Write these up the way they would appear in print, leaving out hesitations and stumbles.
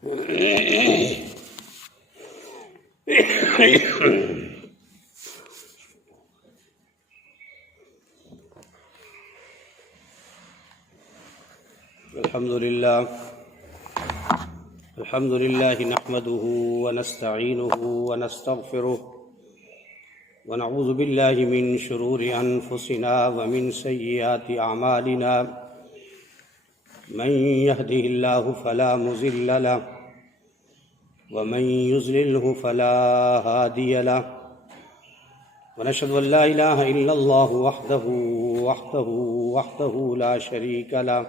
الحمد لله نحمده ونستعينه ونستغفره ونعوذ بالله من شرور أنفسنا ومن سيئات أعمالنا من يهده الله فلا مضل له ومن يضلله فلا هادي له ونشهد أن لا إله إلا الله وحده لا شريك له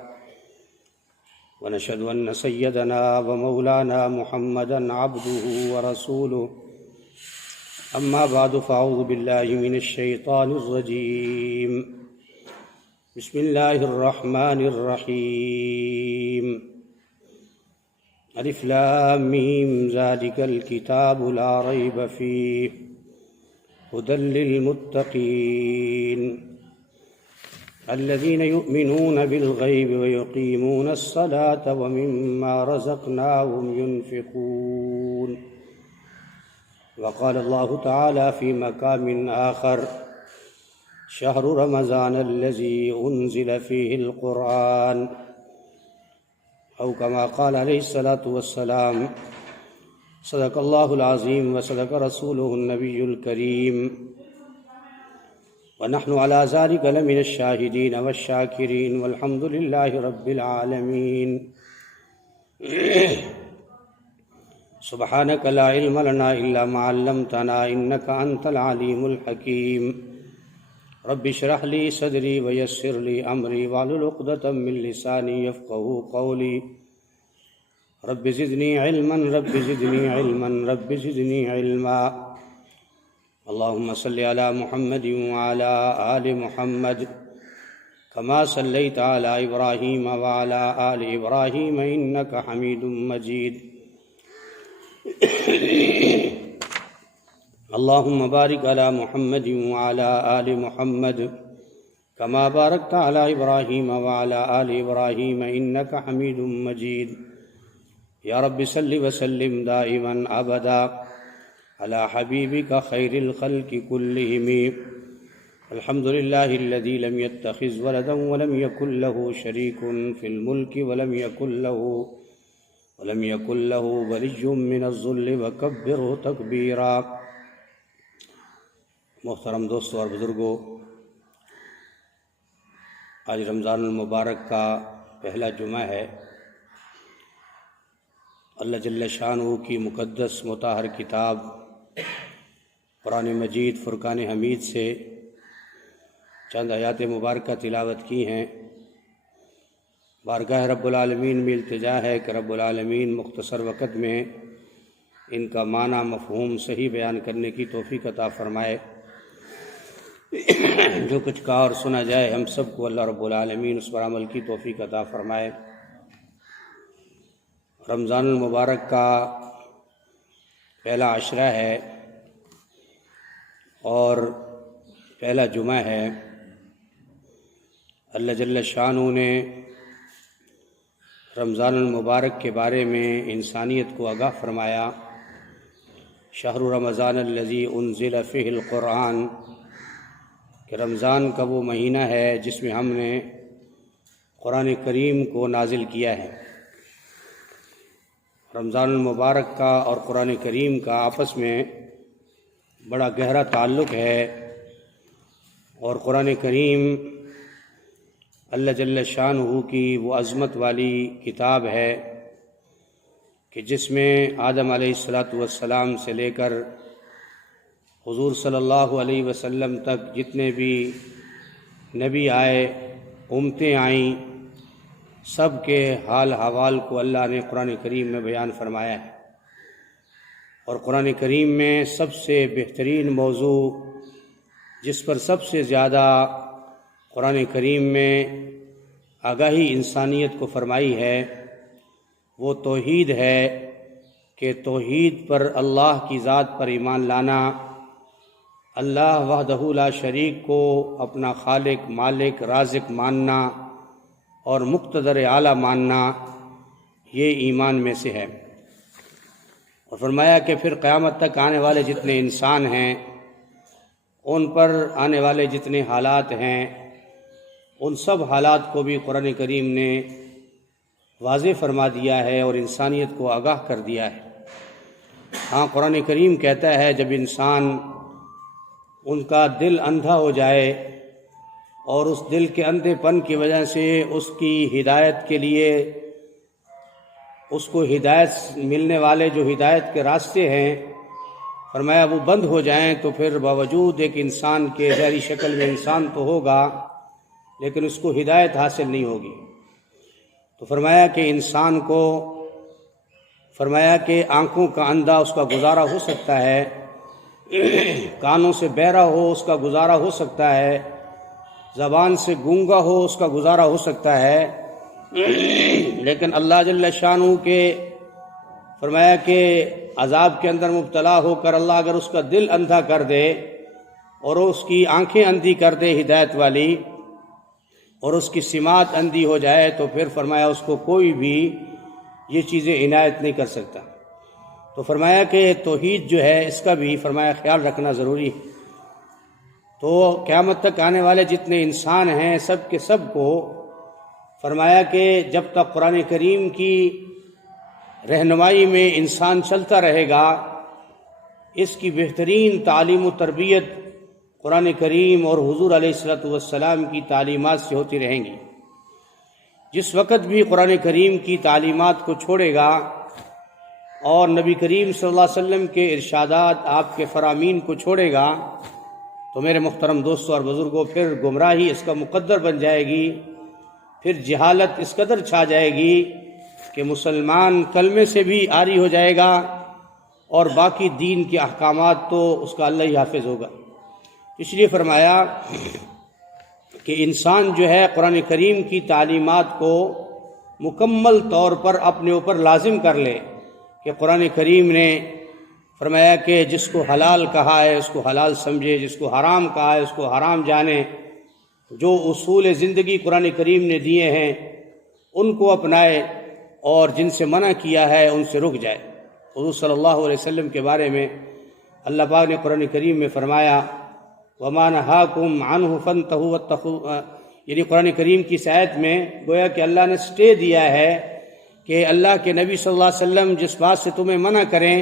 ونشهد أن سيدنا ومولانا محمدا عبده ورسوله أما بعد فأعوذ بالله من الشيطان الرجيم بسم الله الرحمن الرحيم ألف لام ميم ذلك الكتاب لا ريب فيه هدى للمتقين الذين يؤمنون بالغيب ويقيمون الصلاة ومما رزقناهم ينفقون وقال الله تعالى في مقام آخر شهر رمضان الذي أنزل فيه القرآن أو كما قال عليه الصلاة والسلام صدق الله العظيم وصدق رسوله النبي الكريم ونحن على ذلك لمن الشاهدين والشاكرين والحمد لله رب العالمين سبحانك لا علم لنا إلا ما علمتنا إنك أنت العليم الحكيم رب اشرح لي صدري ويسر لي أمري واحلل عقدة من لساني يفقهوا قولي رب زدني علما رب زدني علما رب زدني علما اللهم صل على محمد وعلى آل محمد كما صليت على إبراهيم وعلى آل إبراهيم إنك حميد مجيد اللهم بارك على محمد وعلى آل محمد كما باركت على إبراهيم وعلى آل إبراهيم إنك حميد مجيد يا رب صل وسلم دائما أبدا على حبيبك خير الخلق كلهم الحمد لله الذي لم يتخذ ولدا ولم يكن له شريك في الملك ولم يكن له ولي من الذل وكبره تكبيرا محترم دوستو اور بزرگوں، آج رمضان المبارک کا پہلا جمعہ ہے۔ اللہ جل شانہ کی مقدس مطہر کتاب قرآن مجید فرقان حمید سے چند آیات مبارکہ تلاوت کی ہیں۔ بارگاہ رب العالمین میں التجا ہے کہ رب العالمین مختصر وقت میں ان کا معنی مفہوم صحیح بیان کرنے کی توفیق عطا فرمائے۔ جو کچھ کہا اور سنا جائے ہم سب کو اللہ رب العالمین اس پر عمل کی توفیق عطا فرمائے۔ رمضان المبارک کا پہلا عشرہ ہے اور پہلا جمعہ ہے۔ اللہ جل شانہ نے رمضان المبارک کے بارے میں انسانیت کو آگاہ فرمایا۔ شہر رمضان الذی انزل فیہ القرآن، کہ رمضان کا وہ مہینہ ہے جس میں ہم نے قرآن کریم کو نازل کیا ہے۔ رمضان المبارک کا اور قرآن کریم کا آپس میں بڑا گہرا تعلق ہے، اور قرآن کریم اللہ جل شانہ کی وہ عظمت والی کتاب ہے کہ جس میں آدم علیہ السلام سے لے کر حضور صلی اللہ علیہ وسلم تک جتنے بھی نبی آئے، امتیں آئیں، سب کے حال حوال کو اللہ نے قرآن کریم میں بیان فرمایا ہے۔ اور قرآن کریم میں سب سے بہترین موضوع جس پر سب سے زیادہ قرآن کریم میں آگاہی انسانیت کو فرمائی ہے وہ توحید ہے، کہ توحید پر، اللہ کی ذات پر ایمان لانا، اللہ وحدہ لا شریک کو اپنا خالق، مالک، رازق ماننا اور مقتدر اعلیٰ ماننا، یہ ایمان میں سے ہے۔ اور فرمایا کہ پھر قیامت تک آنے والے جتنے انسان ہیں، ان پر آنے والے جتنے حالات ہیں، ان سب حالات کو بھی قرآن کریم نے واضح فرما دیا ہے اور انسانیت کو آگاہ کر دیا ہے۔ ہاں، قرآن کریم کہتا ہے جب انسان ان کا دل اندھا ہو جائے اور اس دل کے اندھے پن کی وجہ سے اس کی ہدایت کے لیے، اس کو ہدایت ملنے والے جو ہدایت کے راستے ہیں، فرمایا وہ بند ہو جائیں، تو پھر باوجود ایک انسان کے ظاہری شکل میں انسان تو ہوگا لیکن اس کو ہدایت حاصل نہیں ہوگی۔ تو فرمایا کہ انسان کو، فرمایا کہ آنکھوں کا اندھا اس کا گزارا ہو سکتا ہے، کانوں سے بہرا ہو اس کا گزارا ہو سکتا ہے، زبان سے گونگا ہو اس کا گزارا ہو سکتا ہے، لیکن اللہ جل شانہ کے فرمایا کہ عذاب کے اندر مبتلا ہو کر اللہ اگر اس کا دل اندھا کر دے اور اس کی آنکھیں اندھی کر دے ہدایت والی، اور اس کی سماعت اندھی ہو جائے، تو پھر فرمایا اس کو کوئی بھی یہ چیزیں عنایت نہیں کر سکتا۔ تو فرمایا کہ توحید جو ہے اس کا بھی فرمایا خیال رکھنا ضروری ہے۔ تو قیامت تک آنے والے جتنے انسان ہیں سب کے سب کو فرمایا کہ جب تک قرآن کریم کی رہنمائی میں انسان چلتا رہے گا، اس کی بہترین تعلیم و تربیت قرآن کریم اور حضور علیہ السلام کی تعلیمات سے ہوتی رہیں گی۔ جس وقت بھی قرآن کریم کی تعلیمات کو چھوڑے گا اور نبی کریم صلی اللہ علیہ وسلم کے ارشادات، آپ کے فرامین کو چھوڑے گا، تو میرے محترم دوستوں اور بزرگوں پھر گمراہی اس کا مقدر بن جائے گی، پھر جہالت اس قدر چھا جائے گی کہ مسلمان کلمے سے بھی عاری ہو جائے گا اور باقی دین کے احکامات تو اس کا اللہ ہی حافظ ہوگا۔ اس لیے فرمایا کہ انسان جو ہے قرآن کریم کی تعلیمات کو مکمل طور پر اپنے اوپر لازم کر لے، کہ قرآن کریم نے فرمایا کہ جس کو حلال کہا ہے اس کو حلال سمجھے، جس کو حرام کہا ہے اس کو حرام جانے، جو اصول زندگی قرآن کریم نے دیے ہیں ان کو اپنائے، اور جن سے منع کیا ہے ان سے رک جائے۔ حضور صلی اللہ علیہ وسلم کے بارے میں اللہ پاک نے قرآن کریم میں فرمایا وَمَا نَهَاكُمْ عَنْهُ فَانْتَهُوا وَاتَّقُوا، یعنی قرآن کریم کی اس آیت میں گویا کہ اللہ نے سٹے دیا ہے کہ اللہ کے نبی صلی اللہ علیہ وسلم جس بات سے تمہیں منع کریں،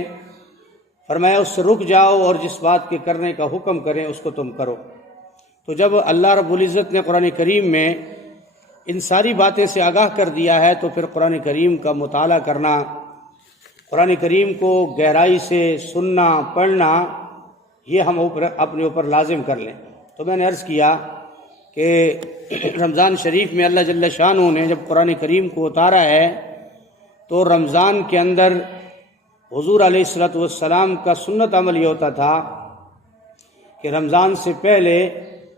فرمایا اس سے رک جاؤ، اور جس بات کے کرنے کا حکم کریں اس کو تم کرو۔ تو جب اللہ رب العزت نے قرآن کریم میں ان ساری باتیں سے آگاہ کر دیا ہے، تو پھر قرآن کریم کا مطالعہ کرنا، قرآن کریم کو گہرائی سے سننا، پڑھنا، یہ ہم اپنے اوپر لازم کر لیں۔ تو میں نے عرض کیا کہ رمضان شریف میں اللہ جل شانہ نے جب قرآن کریم کو اتارا ہے تو رمضان کے اندر حضور علیہ السلام کا سنت عمل یہ ہوتا تھا کہ رمضان سے پہلے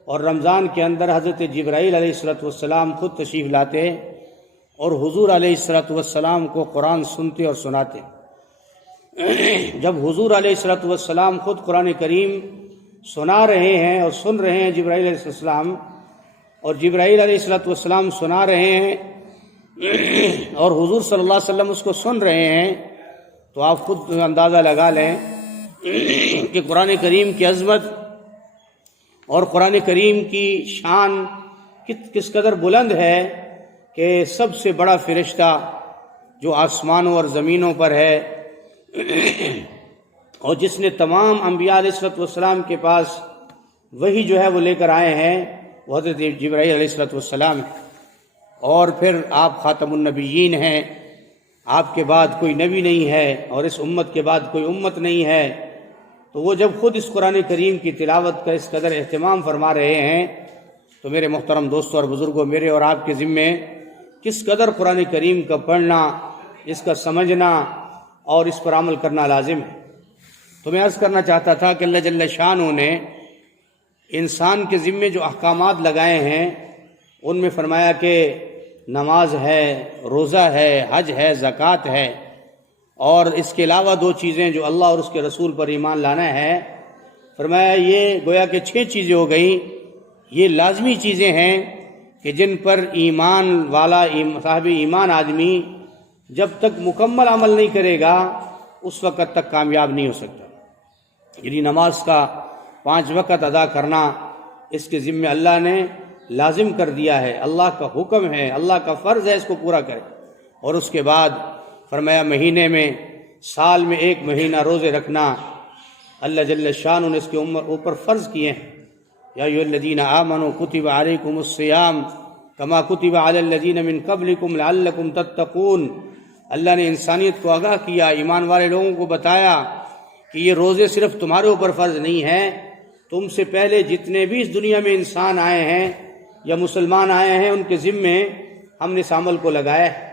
اور رمضان کے اندر حضرت جبرائیل علیہ السلام خود تشریف لاتے اور حضور علیہ السلام کو قرآن سنتے اور سناتے۔ جب حضور علیہ السلام خود قرآن کریم سنا رہے ہیں اور سن رہے ہیں جبرائیل علیہ السلام، اور جبرائیل علیہ السلام سنا رہے ہیں اور حضور صلی اللہ علیہ وسلم اس کو سن رہے ہیں، تو آپ خود اندازہ لگا لیں کہ قرآن کریم کی عظمت اور قرآن کریم کی شان کس قدر بلند ہے کہ سب سے بڑا فرشتہ جو آسمانوں اور زمینوں پر ہے اور جس نے تمام انبیاء علیہ السلام کے پاس وہی جو ہے وہ لے کر آئے ہیں، وہ حضرت جبرائیل علیہ السلام ہے، اور پھر آپ خاتم النبیین ہیں، آپ کے بعد کوئی نبی نہیں ہے اور اس امت کے بعد کوئی امت نہیں ہے۔ تو وہ جب خود اس قرآن کریم کی تلاوت کا اس قدر اہتمام فرما رہے ہیں، تو میرے محترم دوستوں اور بزرگوں، میرے اور آپ کے ذمے کس قدر قرآن کریم کا پڑھنا، اس کا سمجھنا اور اس پر عمل کرنا لازم ہے۔ تو میں عرض کرنا چاہتا تھا کہ اللہ جل شانہ نے انسان کے ذمے جو احکامات لگائے ہیں ان میں فرمایا کہ نماز ہے، روزہ ہے، حج ہے، زکوٰۃ ہے، اور اس کے علاوہ دو چیزیں جو اللہ اور اس کے رسول پر ایمان لانا ہے، فرمایا یہ گویا کہ 6 چیزیں ہو گئیں۔ یہ لازمی چیزیں ہیں کہ جن پر ایمان والا صاحب ایمان آدمی جب تک مکمل عمل نہیں کرے گا اس وقت تک کامیاب نہیں ہو سکتا۔ یعنی نماز کا 5 وقت ادا کرنا اس کے ذمہ اللہ نے لازم کر دیا ہے، اللہ کا حکم ہے، اللہ کا فرض ہے، اس کو پورا کرے۔ اور اس کے بعد فرمایا مہینے میں، سال میں 1 مہینہ روزے رکھنا اللہ جل شانہ نے اس کے اوپر فرض کیے ہیں۔ یا ایھا الذین آمنوا کتب علیکم الصیام کما کتب علی الذین من قبلکم لعلکم تتقون۔ اللہ نے انسانیت کو آگاہ کیا، ایمان والے لوگوں کو بتایا کہ یہ روزے صرف تمہارے اوپر فرض نہیں ہیں، تم سے پہلے جتنے بھی اس دنیا میں انسان آئے ہیں یا مسلمان آئے ہیں ان کے ذمے ہم نے اس عمل کو لگایا ہے۔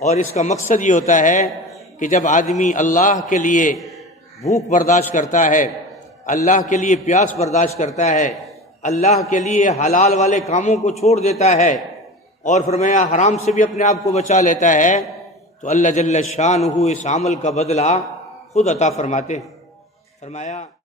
اور اس کا مقصد یہ ہوتا ہے کہ جب آدمی اللہ کے لیے بھوک برداشت کرتا ہے، اللہ کے لیے پیاس برداشت کرتا ہے، اللہ کے لیے حلال والے کاموں کو چھوڑ دیتا ہے اور فرمایا حرام سے بھی اپنے آپ کو بچا لیتا ہے، تو اللہ جل شانہ اس عمل کا بدلہ خود عطا فرماتے ہیں۔ فرمایا